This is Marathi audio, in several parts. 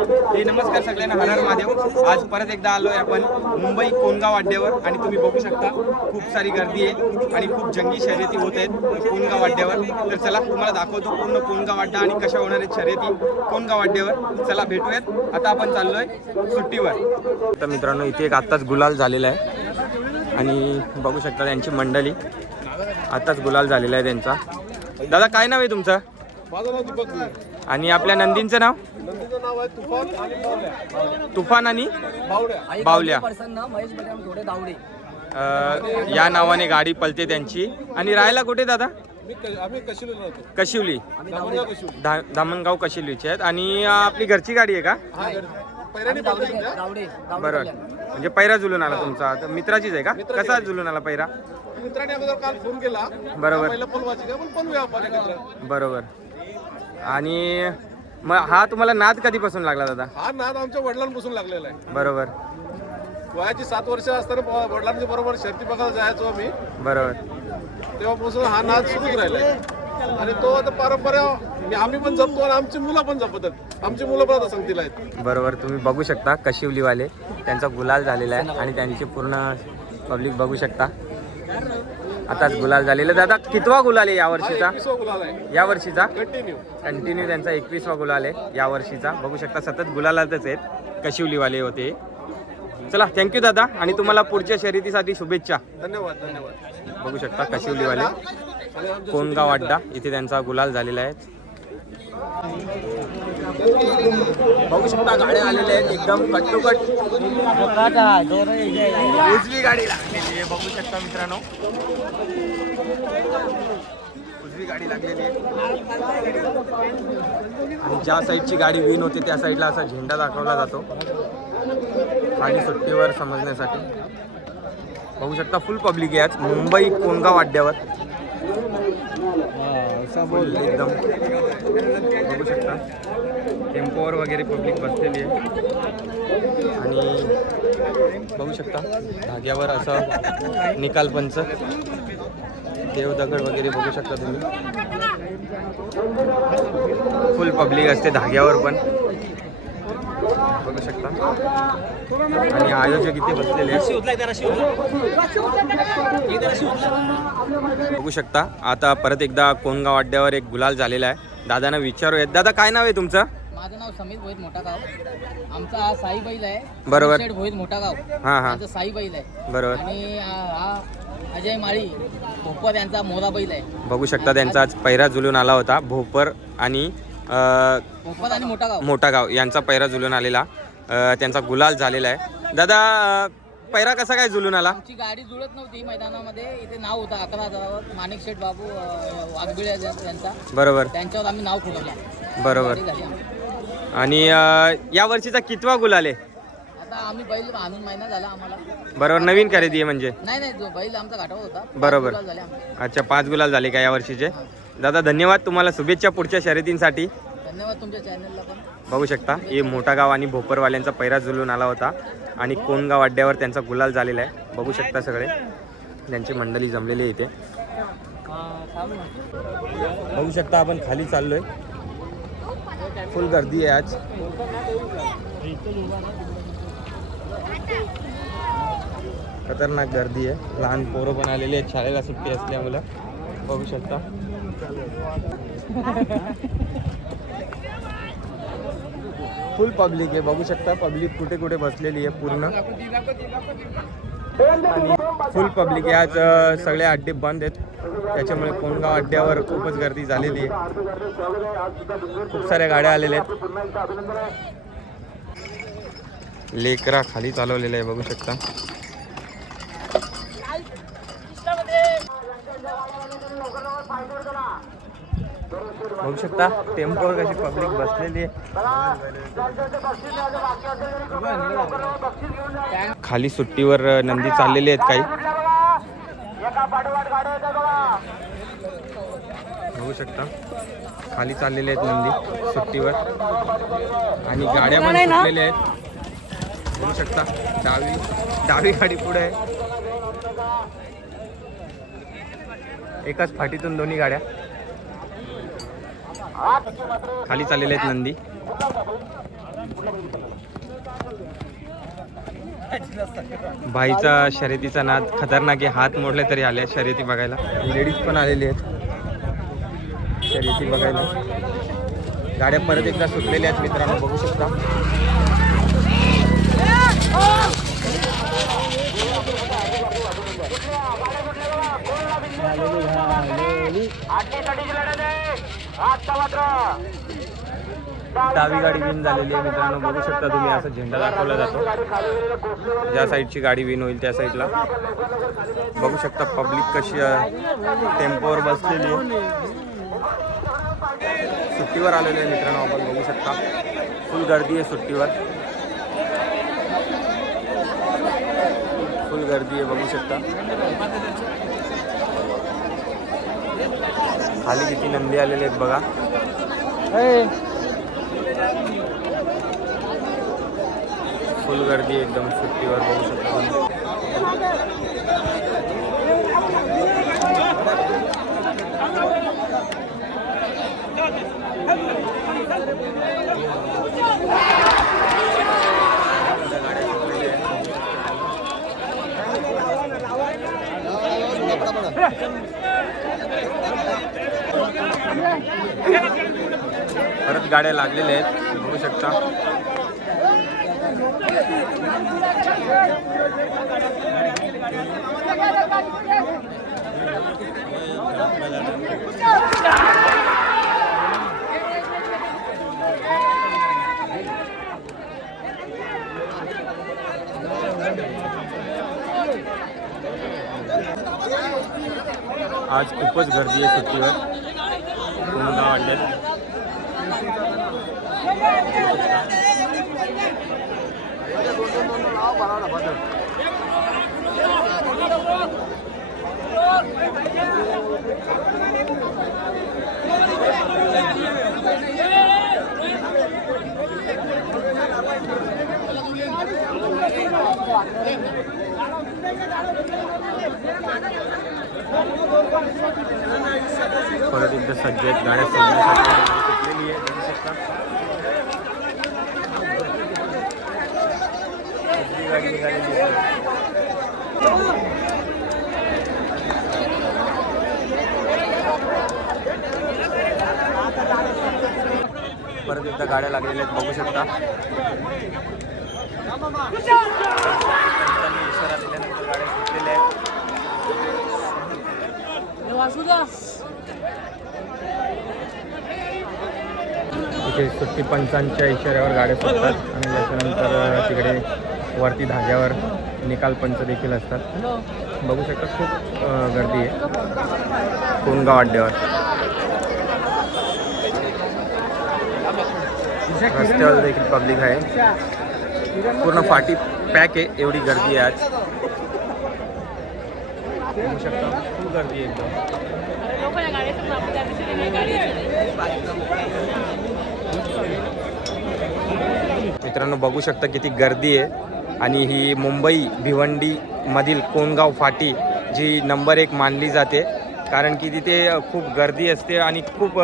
हे नमस्कार सगळ्यांना, हर हर महादेव. आज परत एकदा आलोय आपण मुंबई कोणगाव अड्ड्यावर आणि तुम्ही बघू शकता खूप सारी गर्दी आहे आणि खूप जंगी शर्यती होत आहेत कोणगाव अड्ड्यावर. तर चला तुम्हाला दाखवतो पूर्ण कोणगाव अड्डा आणि कशा होणार आहेत शर्यती कोणगाव अड्ड्यावर. चला भेटूयात. आता आपण चाललोय सुट्टीवर. तर मित्रांनो इथे एक आत्ताच गुलाल झालेला आहे आणि बघू शकता त्यांची मंडळी. आत्ताच गुलाल झालेला आहे त्यांचा. दादा काय नाव आहे तुमचं? माझं नाव दीपक आहे. आणि आपल्या नंदींचं नाव? नंदीचं नाव आहे तुफान आणि बावड्या. तुफान आणि बावड्या. बावल्या. महेश बलराम थोडे दावडे या नावाने गाडी पळते त्यांची. आणि राहायला कुठे दादा? आम्ही कशिवली राहतो. कशिवली, धामणगाव कशिवली. धामणगाव कशिवलीचे आहेत. आणि आपली घरची गाडी आहे का? पैराणी पकडली त्या. दावडे बरोबर, म्हणजे पैरा जुलून आला तुमचा. तर मित्राचीच आहे का? कसा जुलून आला पैरा? मित्राने अगोदर काल फोन केला. बरोबर. पहिला पलवाची का पण पलूया आपण एकत्र. बरोबर. आणि मग हा तुम्हाला नाद कधीपासून लागला दादा? हा नाद आमच्या वडिलांपासून लागलेला आहे. बरोबर वयाची 7 वर्ष असताना वडिलांच्या बरोबर शर्ती बघायला जायचो आम्ही. बरोबर. तेव्हापासून हा नाद सुरूच राहिलाय आणि तो आता परंपरा आम्ही पण जपतो आणि आमची मुलं पण जपतात. आमची मुलं पण आता संगतीला आहेत. बरोबर. तुम्ही बघू शकता कशिवलीवाले त्यांचा गुलाल झालेला आहे आणि त्यांची पूर्ण पब्लिक बघू शकता. आताच गुलाल झालेला. दादा कितवा गुलाल आहे यावर्षीचा? 21वा गुलाल आहे यावर्षीचा कंटिन्यू त्यांचा 21वा गुलाल आहे यावर्षीचा. बघू शकता सतत गुलालातच आहेत कशिवलीवाले होते. चला थँक्यू दादा आणि तुम्हाला पुढच्या शर्यतीसाठी शुभेच्छा. धन्यवाद. धन्यवाद. बघू शकता कशिवलीवाले कोणगाव अड्डा इथे त्यांचा गुलाल झालेला आहे. बघू शकता गाड्या आलेल्या आहेत एकदम कट्टोकट. उजवी गाडी लागलेली आहे बघू शकता मित्रांनो. उजवी गाडी लागलेली आहे आणि ज्या साईडची गाडी विन होते त्या साईडला असा झेंडा दाखवला जातो खाली सुट्टीवर समजण्यासाठी. बघू शकता फुल पब्लिक आहे आज मुंबई कोणगाव अड्ड्यावर. एकदम बघू शकता टेम्पोवर वगैरे पब्लिक बसलेली आहे आणि बघू शकता धाग्यावर असं निकाल पंच देवदगड वगैरे बघू शकता तुम्ही. फुल पब्लिक असते धाग्यावर पण बघू शकता. आणि आयोजक इथे बसलेले बघू शकता. आता परत एकदा कोणगाव अड्ड्यावर एक गुलाल झालेला आहे. दादांना विचारूयात. दादा काय नाव आहे तुमचं? माझं नाव समीर भोईत मोठा गाव. आमचा हा साई बैल आहे. बरोबर. समीर भोईत मोठा गाव. हां माझं साई बैल आहे. बरोबर. आणि हा अजय माळी भोपर यांचा मोरा बैल आहे. बघू शकता त्यांचा आज पैरा जुलून आला होता. भोपर आणि भोपर आणि मोठा गाव मोठा गाव यांचा पैरा जुलून आलेला. त्यांचा गुलाल झालेला आहे. दादा पैरा कसा काय जुलून आला? आमची गाडी जुळत नव्हती मैदानामध्ये. इथे नाव होता 11,000 माणिक शेठ बाबू वाघबिळे यांचा. बरोबर. त्यांच्यावर आम्ही नाव फुलवला. बरोबर. गाडी झाली आमची. आणि या वर्षीचा कितवा गुलाल आहे? आता आम्ही बैल आणून महिना झाला आम्हाला. बरोबर. नवीन खरेदी आहे म्हणजे? नाही जो बैल आमचा घाटावर होता. बरोबर. 5 गुलाल झाले आमचे. अच्छा 5 गुलाल झाले का या वर्षीचे? दादा धन्यवाद. तुम्हाला शुभेच्छा पुढच्या शर्यतींसाठी. धन्यवाद तुमच्या चॅनलला पण. बघू शकता हे मोठा गाव आणि भोपरवाल्यांचा पैरा जुलून आला होता आणि कोणगाव अड्ड्यावर त्यांचा गुलाल झालेला आहे. बघू शकता सगळे त्यांची मंडळी जमलेली आहे इथे. बघू शकता आपण खाली चाललोय. फुल गर्दी आहे आज. खतरनाक गर्दी आहे. लहान पोरं पण आलेली आहेत शाळेला सुट्टी असल्यामुळे. बघू शकता फुल पब्लिक आहे. बघू शकता पब्लिक कुठे कुठे बसलेली आहे पूर्ण आणि फुल पब्लिक आहे. आज सगळे अड्डे बंद आहेत त्याच्यामुळे कोणगाव अड्ड्यावर खूपच गर्दी झालेली आहे. खूप साऱ्या गाड्या आलेल्या आहेत. लेकरा खाली चालवलेलं आहे बघू शकता. बघू शकता टेम्पोवर कशी पब्लिक बसलेली आहे. खाली सुट्टीवर नंदी चाललेले आहेत काही. बघू शकता खाली चाललेले आहेत नंदी सुट्टीवर आणि गाड्या पण सुटलेल्या आहेत. बघू शकता डावी गाडी पुढे आहे. एकाच फाटीतून दोन्ही गाड्या खाली चाललेल्या आहेत नंदी. भाईचा शर्यतीचा नाद खतरनाक आहे. हात मोडले तरी आले शर्यती बघायला. लेडीज पण आलेली आहेत शर्यती बघायला. गाड्या परत एकदा सुटलेल्या आहेत मित्रांनो, बघू शकता. डावी गाडी विन झालेली आहे मित्रांनो, बघू शकता तुम्ही. असं झेंडा दाखवला जातो. ज्या साईडची गाडी विन होईल त्या साईडला बघू शकता. पब्लिक कशी टेम्पोवर बसलेली आहे. सुट्टीवर आलेली आहे मित्रांनो, आपण बघू शकता. फुल गर्दी आहे सुट्टीवर, फुल गर्दी आहे बघू शकता. खाली किती नंदी आलेले आहेत बघा. फुल गर्दी एकदम सुट्टीवर बघू शकता. परत गाड्या लागलेल्या आहेत बघू शकता. आज खूपच गर्दी आहे सुट्टीवर कोणगाव अड्ड्यात. परत एकदा सज्ज आहेत गाड्या सुटलेली आहे बघू शकता. गाडी निघालेली आहे. परत एकदा गाड्या लागलेल्या आहेत बघू शकता. इशारा दिल्यानंतर गाड्या सुटलेल्या आहेत. इथे सुट्टी पंचांच्या इशाऱ्यावर गाड्या सुटतात आणि त्याच्यानंतर तिकडे वरती धाग्यावर निकाल पंच देखील असतात. बघू शकता खूप गर्दी आहे कोणगाव अड्ड्यावर. रस्त्यावर देखील पब्लिक आहे. पूर्ण फाटी पॅक आहे, एवढी गर्दी आहे आज बघू शकता. खूप गर्दी आहे एकदम. मित्रांनो बघू शकता किती गर्दी आहे. आणि ही मुंबई भिवंडी मधील कोणगाव फाटी जी नंबर 1 मानली जाते, कारण की तिथे खूप गर्दी असते आणि खूप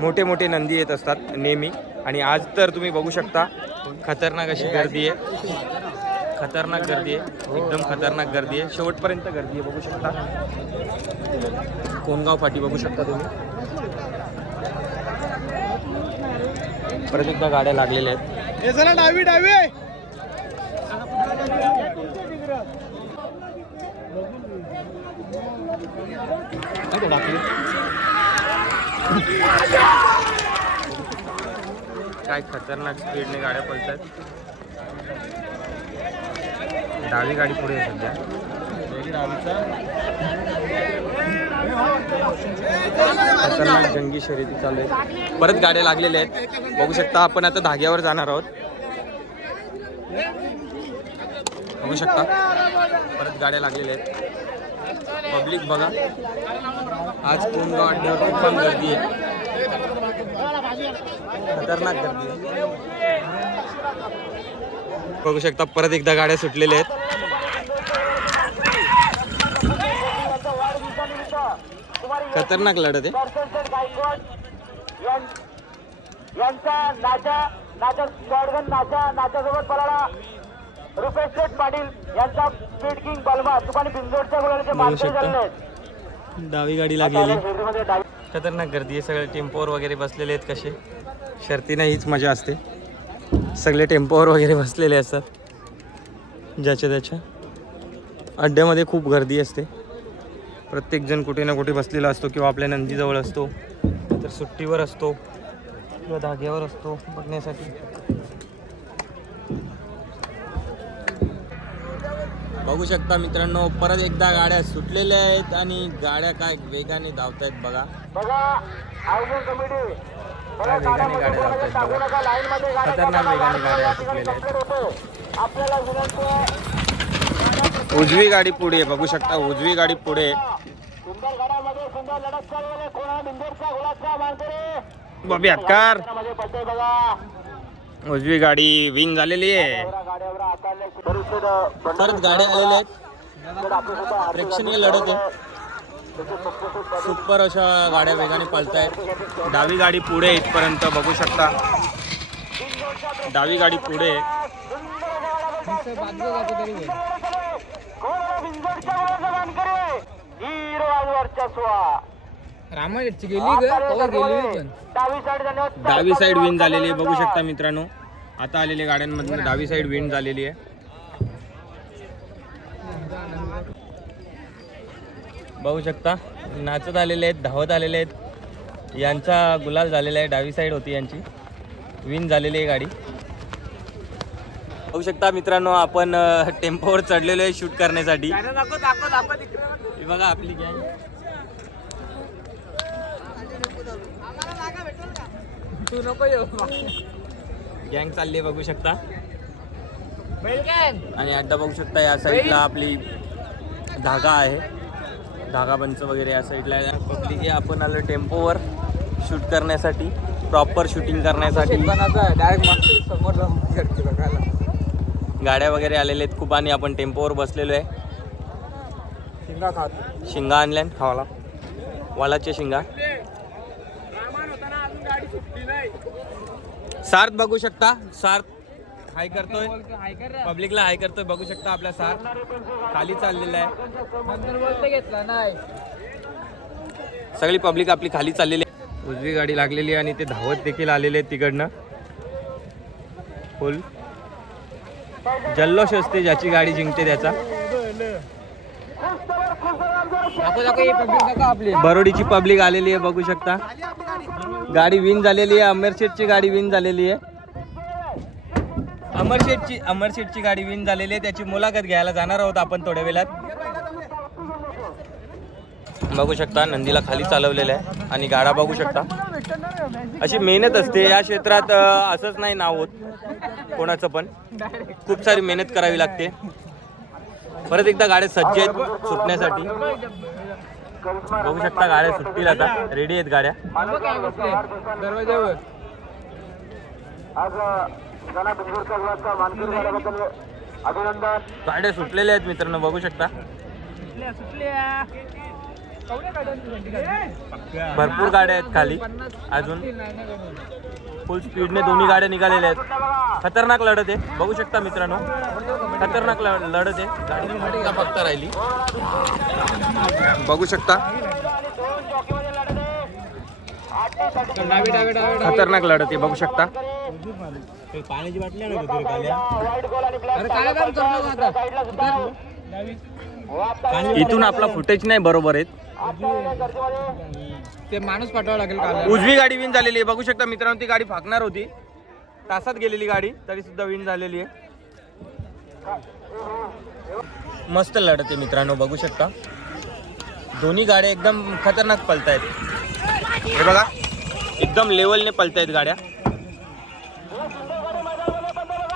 मोठे मोठे नंदी येत असतात नेहमी. आणि आज तर तुम्ही बघू शकता खतरनाक अशी गर्दी आहे. खतरनाक गर्दी आहे, एकदम खतरनाक गर्दी आहे. शेवटपर्यंत गर्दी आहे बघू शकता. कोणगाव फाटी बघू शकता तुम्ही. परत एकदा गाड्या लागलेल्या आहेत. डावी डावी काय खतरनाक स्पीडने गाड्या पळतात. डावी गाडी पुढे आहे सध्या. खतरनाक जंगी शर्यती चालू आहे. परत गाड्या लागलेल्या आहेत बघू शकता. आपण आता धाग्यावर जाणार आहोत बघू शकता. परत गाड्या लागलेल्या आहेत. पब्लिक बघा आज कोणगाव अड्ड्यावर खूप पण गर्दी आहे. खतरनाक गर्दी आहे बघू शकता. परत एकदा गाड्या सुटलेल्या आहेत. खतरनाक लढत आहे. यांचा नाच्यासोबत पळाला रुपेश शेठ पाटील यांचा स्पीड किंग बलमा तुकानी बिंदोडच्या गोळ्याचे मार्केट झाले आहेत. डावी गाडी लागलेली, खतरनाक गर्दी आहे. सगळे टेम्पोवर वगैरे बसलेले आहेत. कसे शर्तीनं हीच मजा असते. सगळे टेम्पोवर वगैरे बसलेले असतात. ज्याच्या त्याच्या अड्ड्यामध्ये खूप गर्दी असते. प्रत्येकजण कुठे ना कुठे बसलेला असतो, किंवा आपल्या नंदीजवळ असतो, तर सुट्टीवर असतो, किंवा धाग्यावर असतो बघण्यासाठी. बघू शकता मित्रांनो, परत एकदा गाड्या सुटलेल्या आहेत आणि गाड्या काय वेगाने धावत आहेत बघा. आयोजन कमिटी काय वेगाने गाड्या धावत आहेत बघा. खतरनाक वेगाने गाड्या सुटलेल्या आहेत. आपल्याला विनंती आहे, उजवी गाडी पुढे बघू शकता, उजवी गाडी पुढे. सुंदर गाड्यामध्ये सुंदर लढत चालू आहे. कोणा बिंदोडचा गोळाचा मानकरी बबी अक्कार, मध्ये पडते बघा. उजवी गाडी विन झालेली आहे. गाड्यावर आकारले परिषद परत गाड्या आलेल्या आहेत. प्रेक्षणीय लढत आहे. सुपर अशा गाड्या वेगाने पळतायत. डावी गाडी पुढे इथपर्यंत बघू शकता. डावी गाडी पुढे. रामायणची गेली गेली डावी साईड विन झालेली आहे बघू शकता मित्रांनो. आता आलेल्या गाड्यांमधून डावी साईड विन झालेली आहे. बघू शकता नाचत आलेले आहेत, धावत आलेले आहेत. यांचा गुलाल झालेला आहे. डावी साईड होती यांची, विन झालेली आहे गाडी. बघू शकता मित्रांनो, आपण टेम्पोवर चढलेलो आहे शूट करण्यासाठी. हे बघा आपली गँग. गँग चालली बघू शकता. आणि अड्डा बघू शकता. या साईडला आपली धागा आहे, धागा बंच वगैरे या साईडला. पब्लिक आपण आलो टेम्पोवर शूट करण्यासाठी, प्रॉपर शूटिंग करण्यासाठी. गाड्या वगैरे आलेल्या आहेत खूप, आणि आपण टेम्पोवर बसलेलो आहे. शिंगा आणल्या खावाला, वालाचे शिंगा. सार्थ बघू शकता, सार्थ हाय करतोय पब्लिकला, हाय करतोय बघू शकता. आपला सार्थ खाली चाललेला आहे. सगळी पब्लिक आपली खाली चाललेली आहे. उजवी गाडी लागलेली आहे आणि ते धावत देखील आलेले आहेत तिकडनं. फुल जल्लोष असते, ज्याची गाडी जिंकते त्याचा. बरोडीची पब्लिक आलेली आहे बघू शकता. गाडी विन झालेली आहे. अमरशेठची गाडी विन झालेली आहे. अमरशेठची गाडी विन झालेली आहे. त्याची मुलाखत घ्यायला जाणार आहोत आपण थोड्या वेळात. बघू शकता नंदीला खाली चालवलेलं आहे आणि गाडा बघू शकता. अशी मेहनत असते या क्षेत्रात. असंच नाही नाव होत कोणाचं पण, खूप सारी मेहनत करावी लागते. परत एकदा गाड्या सज्ज आहेत सुटण्यासाठी. बघू शकता गाड्या सुटतील आता, रेडी आहेत गाड्या. गाड्या सुटलेल्या आहेत मित्रांनो बघू शकता. भरपूर गाड्या आहेत खाली अजून. फुल स्पीडने दोन्ही गाड्या निघालेल्या आहेत. खतरनाक लढत आहे बघू शकता मित्रांनो, खतरनाक लढत आहे. गाडी फक्त राहिली बघू शकता. खतरनाक लढत आहे बघू शकता. पाण्याची बाटली इथून आपला फुटेज नाही बरोबर आहेत. ते माणूस पाठवावं लागेल का. उजवी गाडी विन झालेली आहे बघू शकता मित्रांनो. ती गाडी फाकणार होती, तासात गेलेली गाडी, तरी सुद्धा विन झालेली आहे. मस्त लढत आहे मित्रांनो बघू शकता. दोन्ही गाड्या एकदम खतरनाक पळतायत. हे बघा एकदम लेवलने पळतायत गाड्या.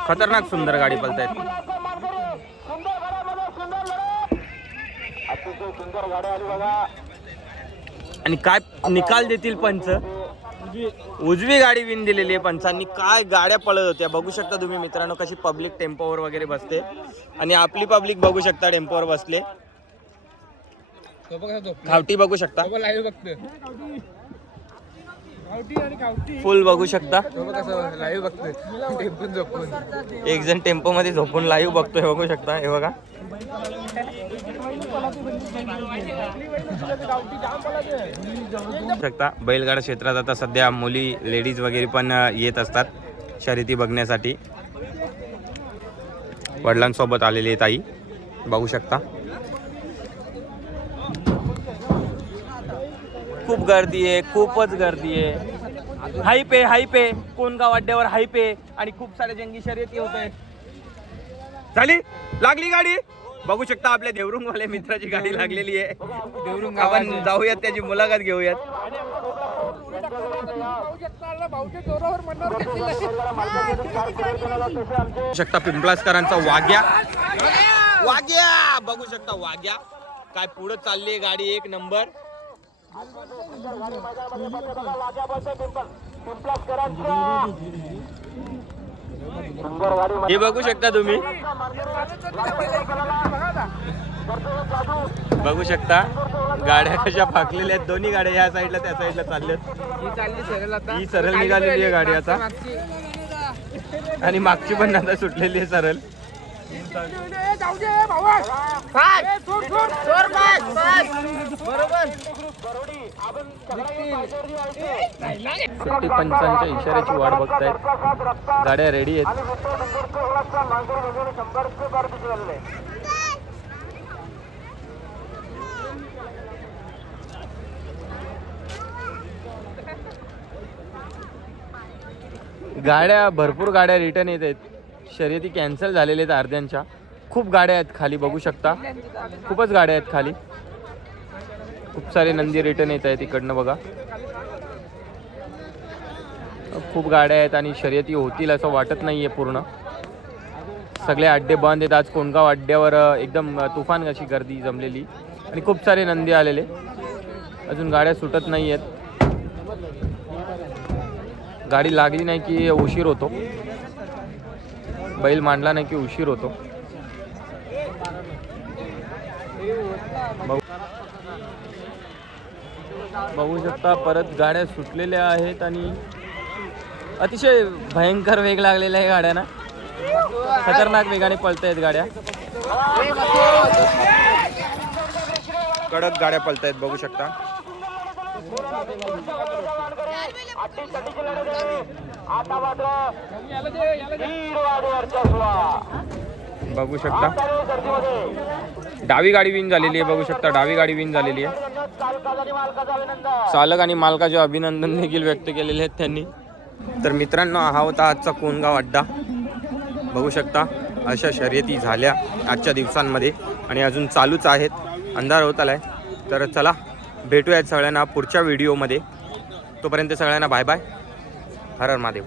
खतरनाक सुंदर गाडी पळतायत. आणि काय निकाल देतील पंच. उजवी गाडी विन दिलेली आहे पंचांनी. काय गाड्या पळत होत्या बघू शकता तुम्ही मित्रांनो. कशी पब्लिक टेम्पोवर वगैरे बसते आणि आपली पब्लिक बघू शकता टेम्पोवर बसले. खावटी बघू शकता. फुल बघू शकता. लाईव्ह बघतोय टेम्पून झोपून. एक जण टेम्पो मध्ये झोपून लाईव्ह बघतोय बघू शकता. हे बघा शकता बैलगाडा क्षेत्रात आता सध्या मुली लेडीज वगैरे पण येत असतात शर्यती बघण्यासाठी. वडिलांसोबत आलेली ताई बघू शकता. खूप गर्दी आहे, खूपच गर्दी आहे. हाईप आहे कोणगाव अड्ड्यावर हाईप आहे आणि खूप साऱ्या जंगी शर्यती होत आहे. झाली लागली गाडी बघू शकता. आपल्या देवरुंगवाल्या मित्राची गाडी लागलेली आहे. आपण जाऊयात त्याची मुलाखत घेऊयात. शकता पिंपळासकरांचा वाग्या बघू शकता. वाग्या काय पुढे चालली गाडी एक नंबर. हे बघू शकता तुम्ही. बघू शकता गाड्या कशा फाकलेल्या आहेत. दोन्ही गाड्या या साईडला त्या साईडला चालल्यात. ही सरळ निघालेली आहे गाडी आता आणि मागची पण आता सुटलेली आहे सरळ. सुट्टी पंचांच्या इशाऱ्याची वाट बघतायत. गाड्या रेडी आहेत. गाड्या भरपूर गाड्या रिटर्न येत आहेत. शर्यती कॅन्सल झालेल्या आहेत अर्ध्यांच्या. खूप गाड्या आहेत खाली बघू शकता. खूपच गाड्या आहेत खाली. खूप सारे नंदी रिटर्न येत आहेत इकडनं बघा. खूप गाड्या आहेत आणि शर्यती होतील असं वाटत नाही आहे. पूर्ण सगळे अड्डे बंद आहेत. आज कोणगाव अड्ड्यावर एकदम तुफान अशी गर्दी जमलेली आणि खूप सारे नंदी आलेले. अजून गाड्या सुटत नाही आहेत. गाडी लागली नाही की उशीर होतो. बैल मांडला नाही की उशीर होतो. बघू शकता परत गाड्या सुटलेल्या आहेत आणि अतिशय भयंकर वेग लागलेला आहे गाड्यांना. खतरनाक वेगाने पळत आहेत गाड्या. कडक गाड्या पळत आहेत बघू शकता. बघू शकता डावी गाडी विन झालेली आहे. बघू शकता डावी गाडी विन झालेली आहे. चालक आणि मालकाचे अभिनंदन देखील व्यक्त केलेले आहेत त्यांनी. तर मित्रांनो हा होता आजचा कोणगाव अड्डा. बघू शकता अशा शर्यती झाल्या आजच्या दिवसांमध्ये आणि अजून चालूच आहेत. अंधार होत आलाय. तर चला भेटूयात सगळ्यांना पुढच्या व्हिडिओमध्ये. तोपर्यंत सगळ्यांना बाय बाय. हर हर महादेव.